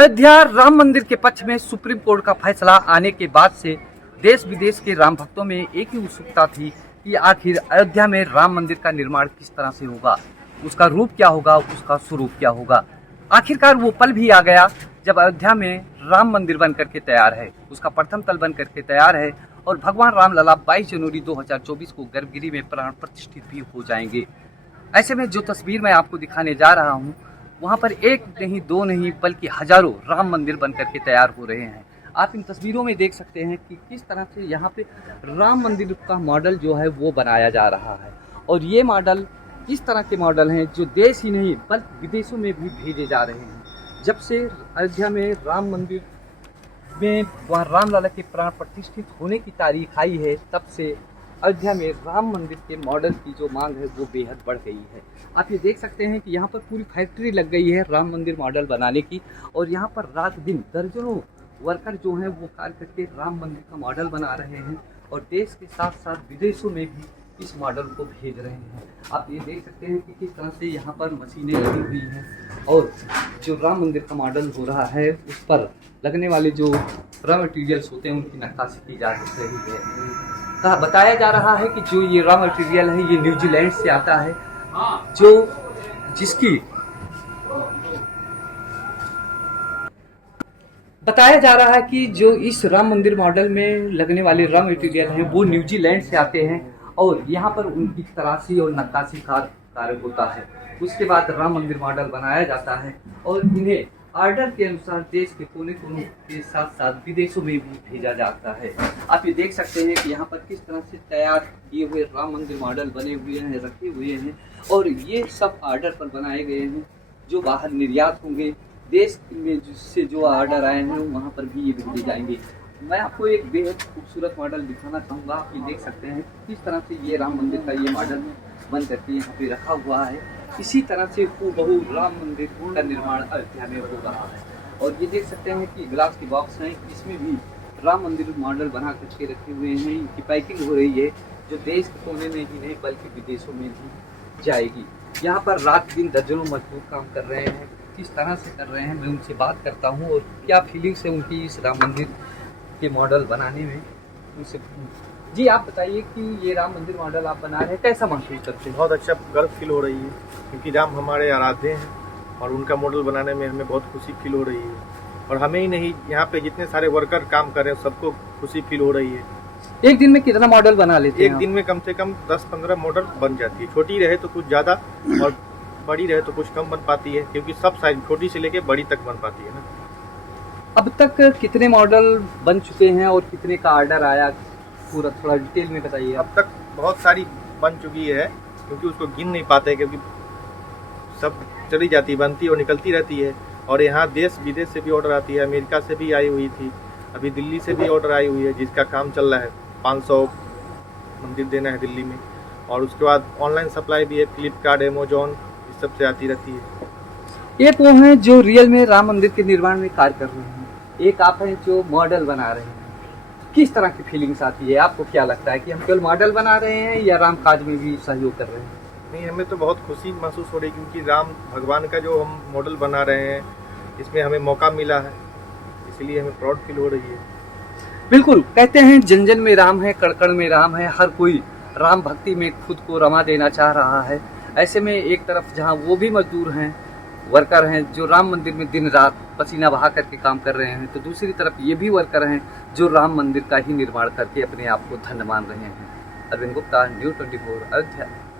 अयोध्या राम मंदिर के पक्ष में सुप्रीम कोर्ट का फैसला आने के बाद से देश विदेश के राम भक्तों में एक ही उत्सुकता थी कि आखिर अयोध्या में राम मंदिर का निर्माण किस तरह से होगा, उसका रूप क्या होगा, उसका स्वरूप क्या होगा। आखिरकार वो पल भी आ गया जब अयोध्या में राम मंदिर बन करके तैयार है, उसका प्रथम तल बन करके तैयार है और भगवान रामलला 22 जनवरी 2024 को गर्भगिरी में प्राण प्रतिष्ठित भी हो जाएंगे। ऐसे में जो तस्वीर मैं आपको दिखाने जा रहा हूँ, वहाँ पर एक नहीं दो नहीं बल्कि हजारों राम मंदिर बन करके तैयार हो रहे हैं। आप इन तस्वीरों में देख सकते हैं कि किस तरह से यहाँ पे राम मंदिर का मॉडल जो है वो बनाया जा रहा है और ये मॉडल इस तरह के मॉडल हैं जो देश ही नहीं बल्कि विदेशों में भी भेजे जा रहे हैं। जब से अयोध्या में राम मंदिर में वहाँ रामलला के प्राण प्रतिष्ठित होने की तारीख आई है, तब से अयोध्या में राम मंदिर के मॉडल की जो मांग है वो बेहद बढ़ गई है। आप ये देख सकते हैं कि यहाँ पर पूरी फैक्ट्री लग गई है राम मंदिर मॉडल बनाने की और यहाँ पर रात दिन दर्जनों वर्कर जो हैं वो कार्य करके राम मंदिर का मॉडल बना रहे हैं और देश के साथ साथ विदेशों में भी इस मॉडल को भेज रहे हैं। आप ये देख सकते हैं कि किस तरह से यहाँ पर मशीनें लगी हुई हैं और जो राम मंदिर का मॉडल हो रहा है उस पर लगने वाले जो रॉ मटेरियल्स होते हैं उनकी नक्काशी की जा रही है। बताया जा रहा है कि जो ये रॉ मटेरियल है ये न्यूजीलैंड से आता है, बताया जा रहा है कि जो इस राम मंदिर मॉडल में लगने वाले रॉ मटेरियल हैं वो न्यूजीलैंड से आते हैं और यहाँ पर उनकी तराशी और नक्काशी का कार्य होता है। उसके बाद राम मंदिर मॉडल बनाया जाता है और इन्हें ऑर्डर के अनुसार देश के कोने कोने के साथ साथ विदेशों में भी भेजा जाता है। आप ये देख सकते हैं कि यहाँ पर किस तरह से तैयार किए हुए राम मंदिर मॉडल बने हुए हैं, रखे हुए हैं और ये सब ऑर्डर पर बनाए गए हैं जो बाहर निर्यात होंगे। देश में जिससे जो ऑर्डर आए हैं वहाँ पर भी ये भेजे जाएंगे। मैं आपको एक बेहद खूबसूरत मॉडल दिखाना चाहूँगा। आप ये देख सकते हैं किस तरह से ये राम मंदिर का ये मॉडल बन करके यहाँ पे रखा हुआ है। इसी तरह से हूबहू राम मंदिर का निर्माण अयोध्या में हो रहा है और ये देख सकते हैं कि ग्लास के बॉक्स हैं, इसमें भी राम मंदिर मॉडल बना करके रखे हुए हैं। इनकी पैकिंग हो रही है जो देश के कोने में ही नहीं बल्कि विदेशों में भी जाएगी। यहाँ पर रात दिन दर्जनों मजदूर काम कर रहे हैं। किस तरह से कर रहे हैं मैं उनसे बात करता हूँ और क्या फीलिंग्स है उनकी इस राम मंदिर के मॉडल बनाने में, उनसे। जी आप बताइए कि ये राम मंदिर मॉडल आप बना रहे हैं, कैसा महसूस करते हैं? बहुत अच्छा गर्व फील हो रही है क्योंकि राम हमारे आराध्य हैं और उनका मॉडल बनाने में हमें बहुत खुशी फील हो रही है और हमें ही नहीं, यहाँ पे जितने सारे वर्कर काम कर रहे हैं सबको खुशी फील हो रही है। एक दिन में कितना मॉडल बना लेते हैं? एक दिन में कम से कम 10-15 मॉडल बन जाती है। छोटी रहे तो कुछ ज़्यादा और बड़ी रहे तो कुछ कम बन पाती है क्योंकि सब साइज छोटी से लेके बड़ी तक बन पाती है ना। अब तक कितने मॉडल बन चुके हैं और कितने का ऑर्डर आया, पूरा थोड़ा डिटेल में बताइए। अब तक बहुत सारी बन चुकी है क्योंकि उसको गिन नहीं पाते क्योंकि सब चली जाती, बनती और निकलती रहती है और यहाँ देश विदेश से भी ऑर्डर आती है। अमेरिका से भी आई हुई थी, अभी दिल्ली से भी ऑर्डर आई हुई है जिसका काम चल रहा है। 500 मंदिर देना है दिल्ली में और उसके बाद ऑनलाइन सप्लाई भी है, फ्लिपकार्ट, अमेजोन, इस सब से आती रहती है। एक वो हैं जो रियल में राम मंदिर के निर्माण में कार्य कर रहे हैं, एक आप हैं जो मॉडल बना रहे हैं। किस तरह की फीलिंग्स आती है? आपको क्या लगता है कि हम केवल मॉडल बना रहे हैं या राम काज में भी सहयोग कर रहे हैं? नहीं, हमें तो बहुत खुशी महसूस हो रही है क्योंकि राम भगवान का जो हम मॉडल बना रहे हैं इसमें हमें मौका मिला है, इसलिए हमें प्राउड फील हो रही है। बिल्कुल, कहते हैं जन जन में राम है, कण कण में राम है। हर कोई राम भक्ति में खुद को रमा देना चाह रहा है। ऐसे में एक तरफ जहाँ वो भी मजदूर हैं, वर्कर हैं जो राम मंदिर में दिन रात पसीना बहा करके काम कर रहे हैं, तो दूसरी तरफ ये भी वर्कर हैं जो राम मंदिर का ही निर्माण करके अपने आप को धन्य मान रहे हैं। अरविंद गुप्ता, न्यूज़ 24 अयोध्या।